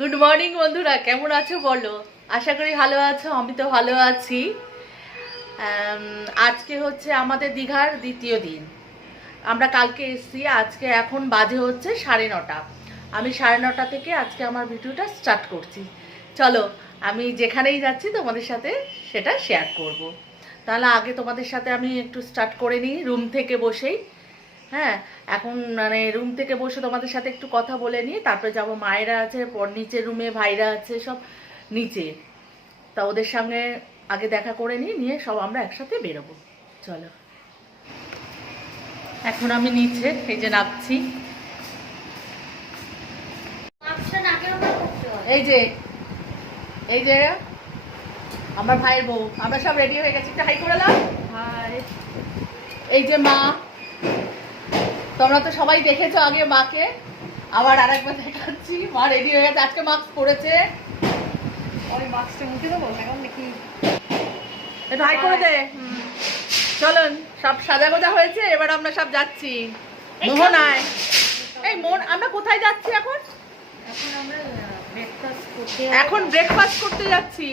Good morning বন্ধুরা, কেমন আছো বলো? আশা করি ভালো আছো। আমি তো ভালো আছি। আজকে হচ্ছে আমাদের দীঘার দ্বিতীয় দিন। আমরা কালকে এসেছি। আজকে এখন বাজে হচ্ছে 9:30। আমি 9:30 থেকে আজকে আমার ভিডিওটা স্টার্ট করছি। চলো, আমি যেখানেই যাচ্ছি তোমাদের সাথে সেটা শেয়ার করব। তাহলে আগে তোমাদের সাথে আমি একটু স্টার্ট করে নিই রুম থেকে বসেই। হ্যাঁ, এখন মানে রুম থেকে বসে তোমাদের সাথে একটু কথা বলে নিয়ে তারপরে যাব। মায়েরা আছে পর, নিচের রুমে ভাইরা আছে সব নিচে। তা ওদের সঙ্গে আগে দেখা করে নিয়ে সব আমরা একসাথে বেরোবো। চলো, এখন আমি নিচে এই যে নামছি। এই যে এই যে আমার ভাইয়ের বউ, আমরা সব রেডি হয়ে গেছি। একটু হাই করে দাও। হাই। এই যে মা, তোমরা তো সবাই দেখেছো আগে মাকে, আবার আরেকবার দেখাচ্ছি। মা রেডি হয়ে গেছে, আজকে মাস্ক পরেছে। ওই মাস্কটা মুখে দেবো এখন দেখি, একটু হাই করে দে। চলুন, সব সাজা গোজা হয়েছে, এবার আমরা সব যাচ্ছি মোহনায়। এই আমরা কোথায় যাচ্ছি এখন? এখন ব্রেকফাস্ট করতে যাচ্ছি,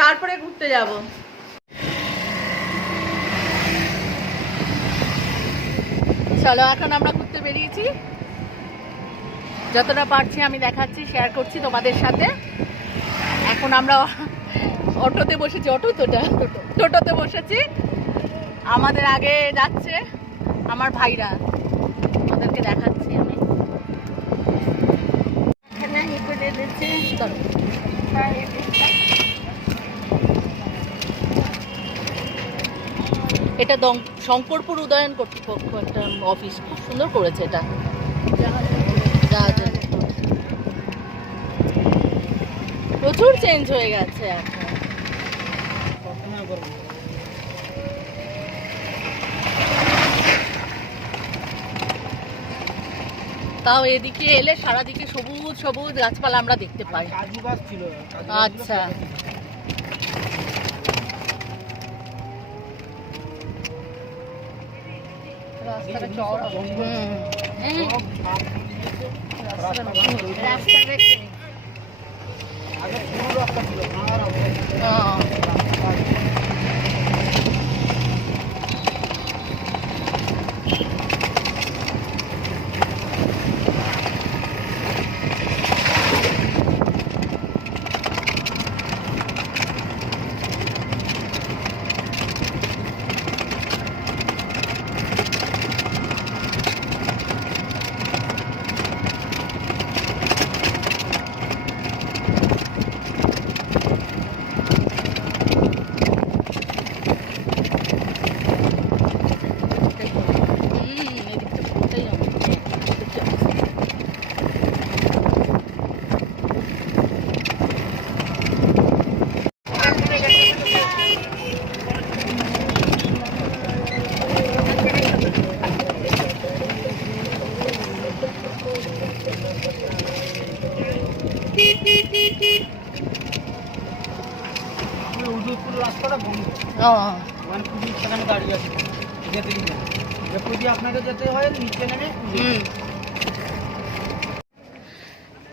তারপরে ঘুরতে যাব। চলো, এখন আমরা ঘুরতে বেরিয়েছি। যতটা পারছি আমি দেখাচ্ছি, শেয়ার করছি তোমাদের সাথে। এখন আমরা অটোতে বসেছি, টোটোতে বসেছি। আমাদের আগে যাচ্ছে আমার ভাইরা, ওদেরকে দেখাচ্ছি আমি। এটা শঙ্করপুর উদয়ন কর্তৃপক্ষ একটা অফিস, খুব সুন্দর করেছে এটা। প্রচুর চেঞ্জ হয়ে গেছে এখন। তাও এদিকে এলে সারাদিকে সবুজ সবুজ গাছপালা আমরা দেখতে পাই। আচ্ছা, রাস্তাটা চওড়া।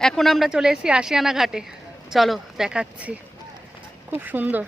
এখন আমরা চলে এসেছি আশিয়ানা ঘাটে। চলো দেখাচ্ছি, খুব সুন্দর।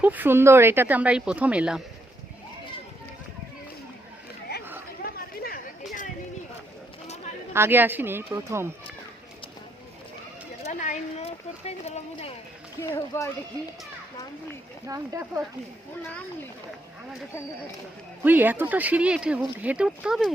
খুব সুন্দর, এটাতে আমরা এই প্রথম এলাম। আগে আসিনি, এই প্রথম। এতটা সিঁড়ি হেঁটে উঠতে হবে?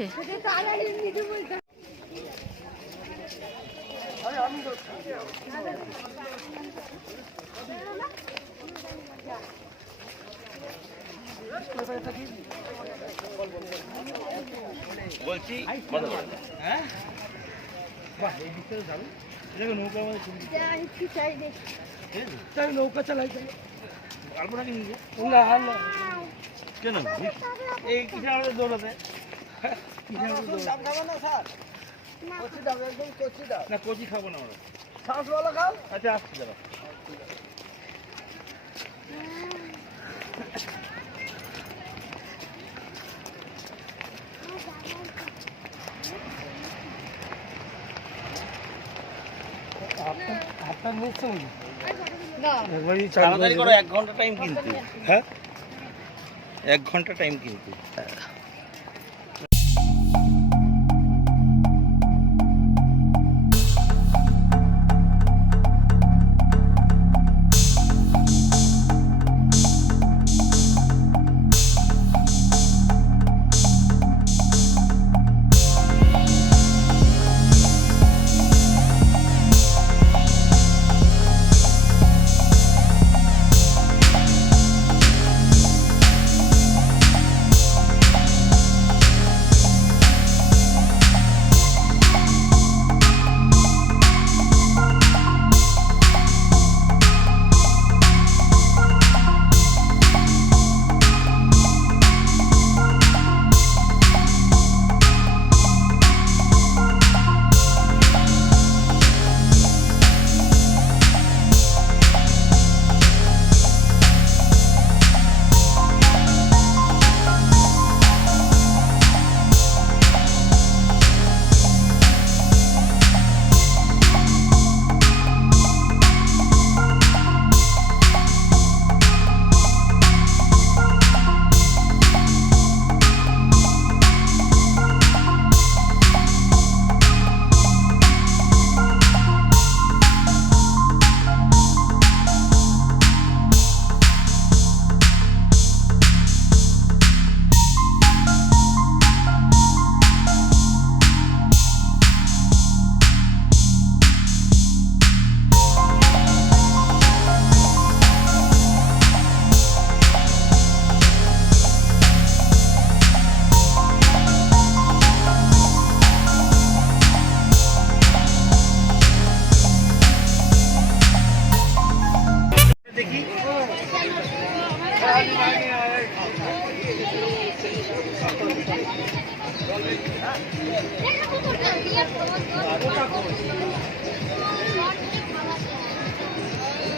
বলছি হ্যাঁ, বাহ, এই ভিতরে যাবে। দেখো নৌকার মধ্যে নৌকা চালাই পারবো নাকি নিজে না কেন এই কিসে আমাদের দৌড়াতে না কচি খাবো না আমরা শ্বাসওয়ালা খাও আচ্ছা আসছি দাদা তাড়াতাড়ি করো 1 ঘন্টা টাইম কিন্তু হ্যাঁ 1 ঘন্টা টাইম কিন্তু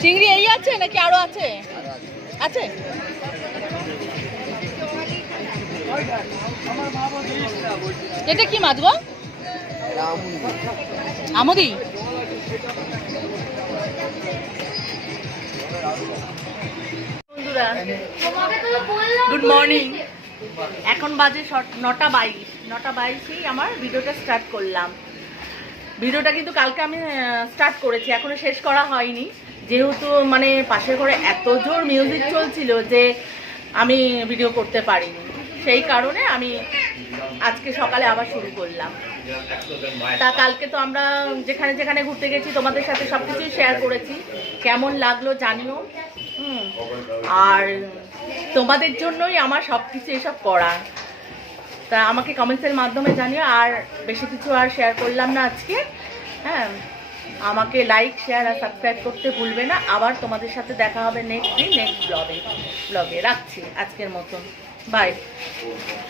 চিংড়ি এই আছে নাকি আরো আছে? আছে এটা কি মাছ গো? আমুদি। বন্ধুরা গুড মর্নিং, এখন বাজে 9:22। 9:22 আমার ভিডিওটা স্টার্ট করলাম। ভিডিওটা কিন্তু কালকে আমি স্টার্ট করেছি, এখনো শেষ করা হয়নি, যেহেতু মানে পাশের ঘরে এত জোর মিউজিক চলছিল যে আমি ভিডিও করতে পারিনি। সেই কারণে আমি আজকে সকালে আবার শুরু করলাম। তা কালকে তো আমরা যেখানে যেখানে ঘুরতে গেছি তোমাদের সাথে সব কিছুই শেয়ার করেছি, কেমন লাগলো জানিও। আর তোমাদের জন্যই আমার সব কিছু এসব করা, তা আমাকে কমেন্টসের মাধ্যমে জানিও। আর বেশি কিছু আর শেয়ার করলাম না আজকে। হ্যাঁ, আমাকে লাইক শেয়ার আর সাবস্ক্রাইব করতে ভুলবে না। আবার তোমাদের সাথে দেখা হবে নেক্সট দিন নেক্সট ব্লগে। রাখছি আজকের মতন, বাই।